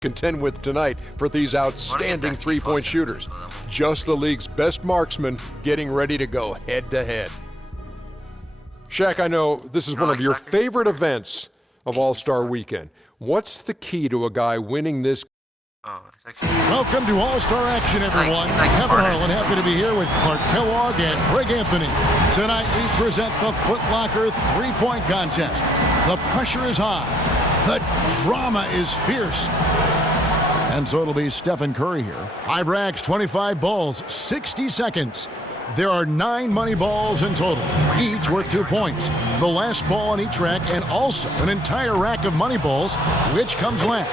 contend with tonight for these outstanding three-point shooters. Just the league's best marksmen getting ready to go head-to-head. Shaq, I know this is one of your favorite events of All-Star Weekend. What's the key to a guy winning this? Welcome to All-Star Action, everyone. Kevin Harlan, happy to be here with Clark Kellogg and Greg Anthony. Tonight we present the Foot Locker three-point contest. The pressure is high. The drama is fierce. And so it'll be Stephen Curry here. 5 racks, 25 balls, 60 seconds. There are 9 money balls in total, each worth 2 points. The last ball on each rack, and also an entire rack of money balls, which comes last.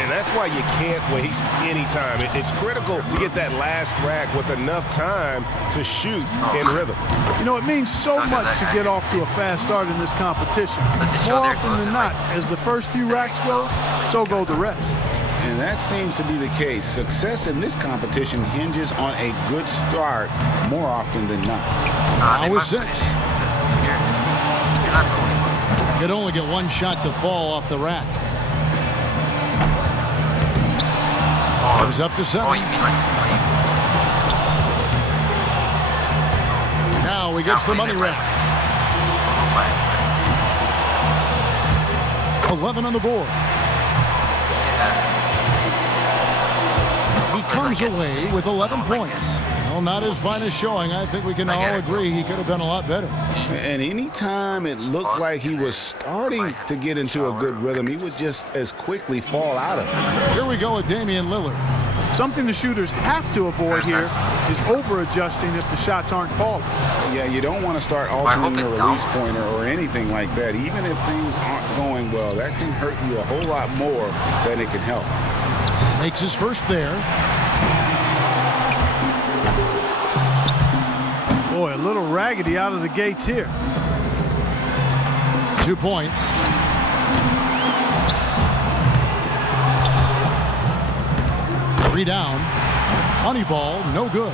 And that's why you can't waste any time. It's critical to get that last rack with enough time to shoot in rhythm. You know, it means so much to get off to a fast start in this competition. More often than not, as the first few racks go, so go the rest. And that seems to be the case. Success in this competition hinges on a good start more often than not. Now with 6. Could only get one shot to fall off the rack. Comes up to 7. Now he gets the money rack. 11 on the board. He comes away with 11 points. Well, not his finest showing. I think we can all agree he could have done a lot better. And any time it looked like he was starting to get into a good rhythm, he would just as quickly fall out of it. Here we go with Damian Lillard. Something the shooters have to avoid here is over-adjusting if the shots aren't falling. Yeah, you don't want to start altering your release pointer or anything like that. Even if things aren't going well, that can hurt you a whole lot more than it can help. Makes his first there. Boy, a little raggedy out of the gates here. 2 points. Three down. Money ball, no good.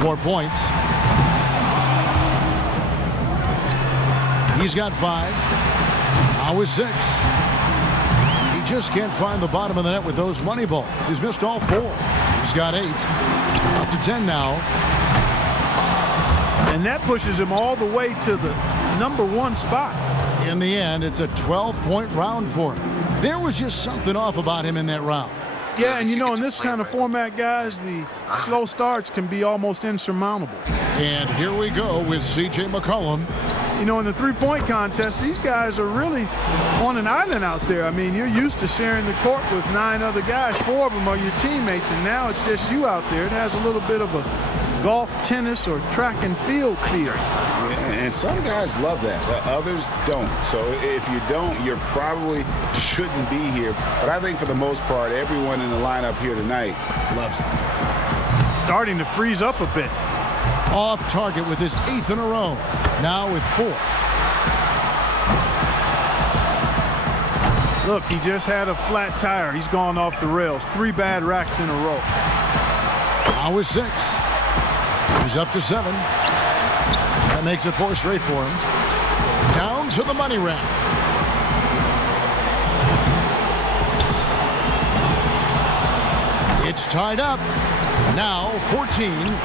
4 points. He's got 5. Now with 6. He just can't find the bottom of the net with those money balls. He's missed all 4. He's got 8. Up to 10 now. And that pushes him all the way to the #1 spot. In the end, it's a 12-point round for him. There was just something off about him in that round. Yeah, and you know, in this kind of format, guys, the slow starts can be almost insurmountable. And here we go with C.J. McCollum. You know, in the three-point contest, these guys are really on an island out there. I mean, you're used to sharing the court with 9 other guys. 4 of them are your teammates, and now it's just you out there. It has a little bit of a golf, tennis, or track and field feel. Yeah, and some guys love that. Others don't. So if you don't, you probably shouldn't be here. But I think for the most part, everyone in the lineup here tonight loves it. Starting to freeze up a bit. Off target with his 8th in a row. Now with 4. Look, he just had a flat tire. He's gone off the rails. 3 bad racks in a row. Now with 6. He's up to 7. That makes it 4 straight for him. Down to the money rack. It's tied up. Now 14.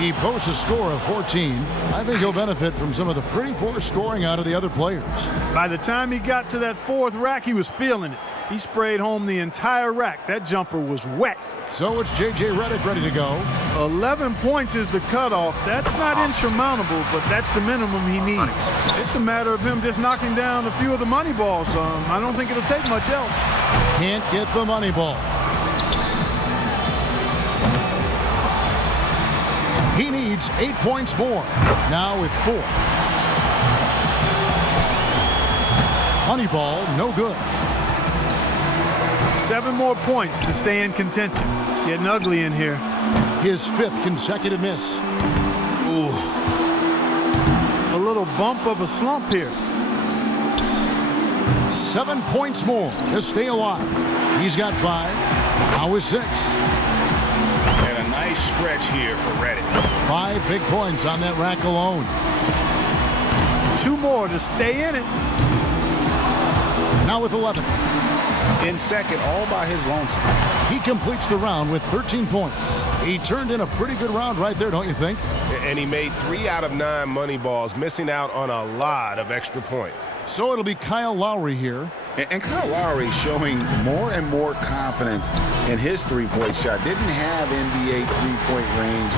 He posts a score of 14. I think he'll benefit from some of the pretty poor scoring out of the other players. By the time he got to that 4th rack, he was feeling it. He sprayed home the entire rack. That jumper was wet. So it's J.J. Redick ready to go. 11 points is the cutoff. That's not insurmountable, but that's the minimum he needs. It's a matter of him just knocking down a few of the money balls. I don't think it'll take much else. Can't get the money ball. He needs 8 points more. Now with 4. Money ball, no good. 7 more points to stay in contention. Getting ugly in here. His 5th consecutive miss. Ooh. A little bump of a slump here. 7 points more to stay alive. He's got 5. Now with 6. And a nice stretch here for Redick. 5 big points on that rack alone. 2 more to stay in it. Now with 11. In second, all by his lonesome. He completes the round with 13 points. He turned in a pretty good round right there, don't you think? And he made 3 out of 9 money balls, missing out on a lot of extra points. So it'll be Kyle Lowry here. And Kyle Lowry showing more and more confidence in his three-point shot. Didn't have NBA three-point range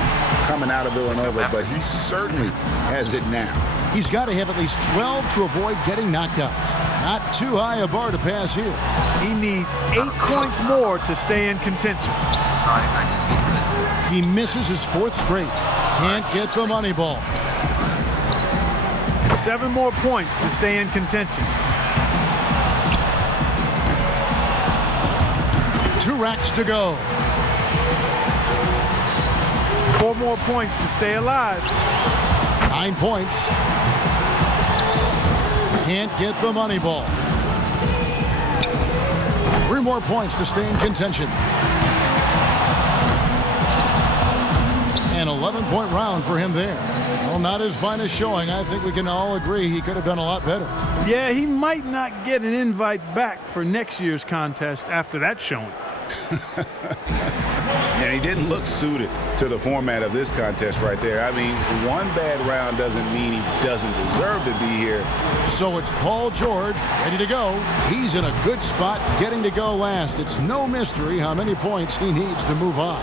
coming out of Villanova, but he certainly has it now. He's got to have at least 12 to avoid getting knocked out. Not too high a bar to pass here. He needs 8 points more to stay in contention. He misses his 4th straight. Can't get the money ball. 7 more points to stay in contention. 2 racks to go. 4 more points to stay alive. 9 points. Can't get the money ball. 3 more points to stay in contention. An 11-point round for him there. Well, not his finest showing. I think we can all agree he could have done a lot better. Yeah, he might not get an invite back for next year's contest after that showing. And he didn't look suited to the format of this contest right there. I mean, one bad round doesn't mean he doesn't deserve to be here. So it's Paul George ready to go. He's in a good spot getting to go last. It's no mystery how many points he needs to move on.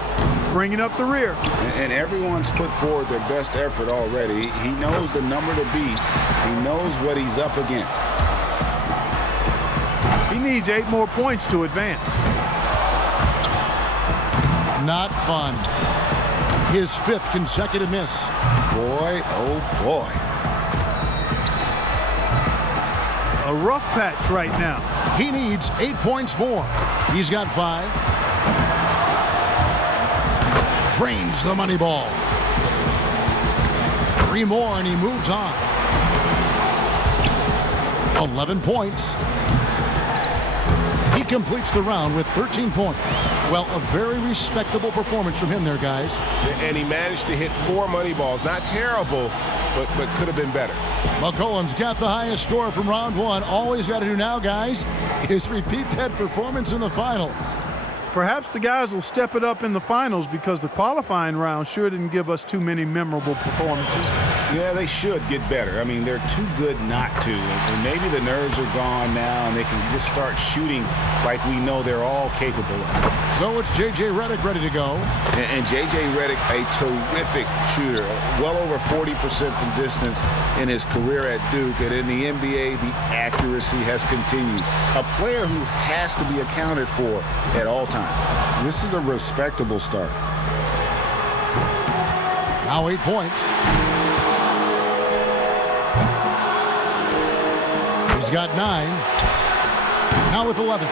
Bringing up the rear. And everyone's put forward their best effort already. He knows the number to beat. He knows what he's up against. He needs 8 more points to advance. Not fun. His 5th consecutive miss. Boy, oh boy. A rough patch right now. He needs 8 points more. He's got 5. Drains the money ball. 3 more and he moves on. 11 points. He completes the round with 13 points. Well, a very respectable performance from him there, guys. And he managed to hit 4 money balls. Not terrible, but could have been better. Mccollum's got the highest score from round 1. All he's got to do now, guys, is repeat that performance in the finals. Perhaps the guys will step it up in the finals because the qualifying round sure didn't give us too many memorable performances. Yeah, they should get better. I mean, they're too good not to. And maybe the nerves are gone now and they can just start shooting like we know they're all capable of. So it's J.J. Redick ready to go. And J.J. Redick, a terrific shooter. Well over 40% from distance in his career at Duke. And in the NBA, the accuracy has continued. A player who has to be accounted for at all times. This is a respectable start. Now 8 points. He's got 9. Now with 11.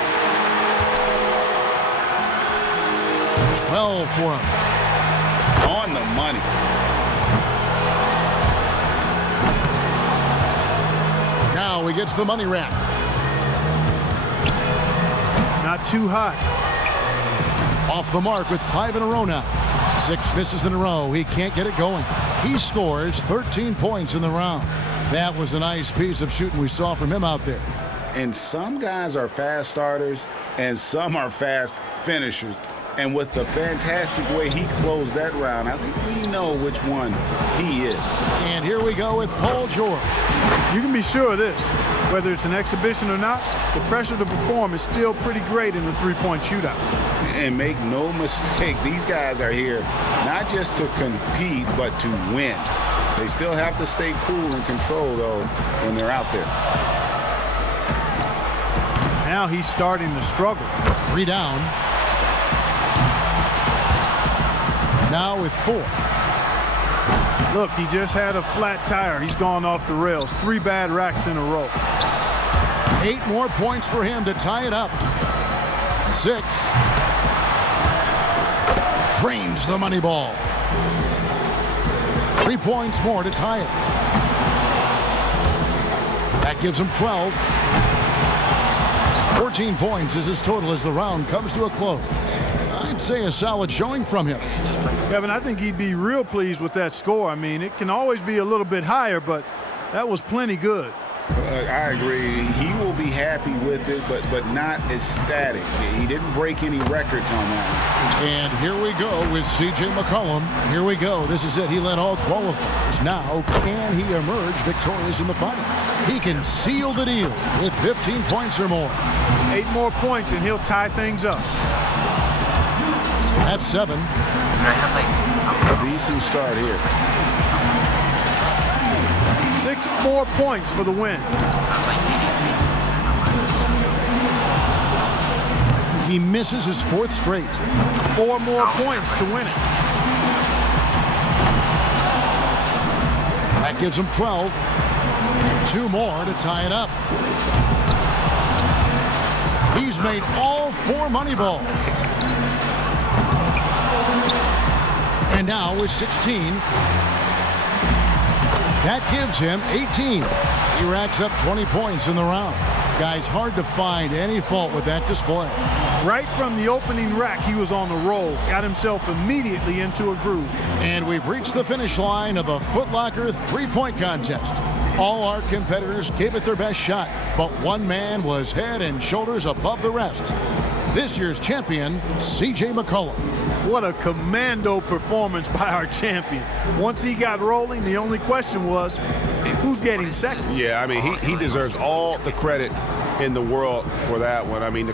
12 for him. On the money. Now he gets the money rack. Not too hot. Off the mark with 5 in a row now. 6 misses in a row. He can't get it going. He scores 13 points in the round. That was a nice piece of shooting we saw from him out there. And some guys are fast starters and some are fast finishers. And with the fantastic way he closed that round, I think we know which one he is. And here we go with Paul George. You can be sure of this. Whether it's an exhibition or not, the pressure to perform is still pretty great in the three-point shootout. And make no mistake, these guys are here not just to compete, but to win. They still have to stay cool and control, though, when they're out there. Now he's starting to struggle. 3 down. Now with 4. Look, he just had a flat tire. He's gone off the rails. 3 bad racks in a row. 8 more points for him to tie it up. 6. Drains the money ball. 3 points more to tie it. That gives him 12. 14 points is his total as the round comes to a close. I'd say a solid showing from him. Kevin, I think he'd be real pleased with that score. I mean, it can always be a little bit higher, but that was plenty good. I agree. He will be happy with it, but not ecstatic. He didn't break any records on that one. And here we go with C.J. McCollum. Here we go. This is it. He led all qualifiers. Now, can he emerge victorious in the finals? He can seal the deal with 15 points or more. 8 more points, and he'll tie things up. At 7. A decent start here. 6 more points for the win. He misses his 4th straight. 4 more points to win it. That gives him 12. 2 more to tie it up. He's made all 4 money balls. And now with 16. That gives him 18. He racks up 20 points in the round. Guys, hard to find any fault with that display. Right from the opening rack, he was on the roll. Got himself immediately into a groove. And we've reached the finish line of the Foot Locker three-point contest. All our competitors gave it their best shot, but one man was head and shoulders above the rest. This year's champion, C.J. McCollum. What a commando performance by our champion. Once he got rolling, the only question was, who's getting second? Yeah, I mean, he deserves all the credit in the world for that one. I mean, the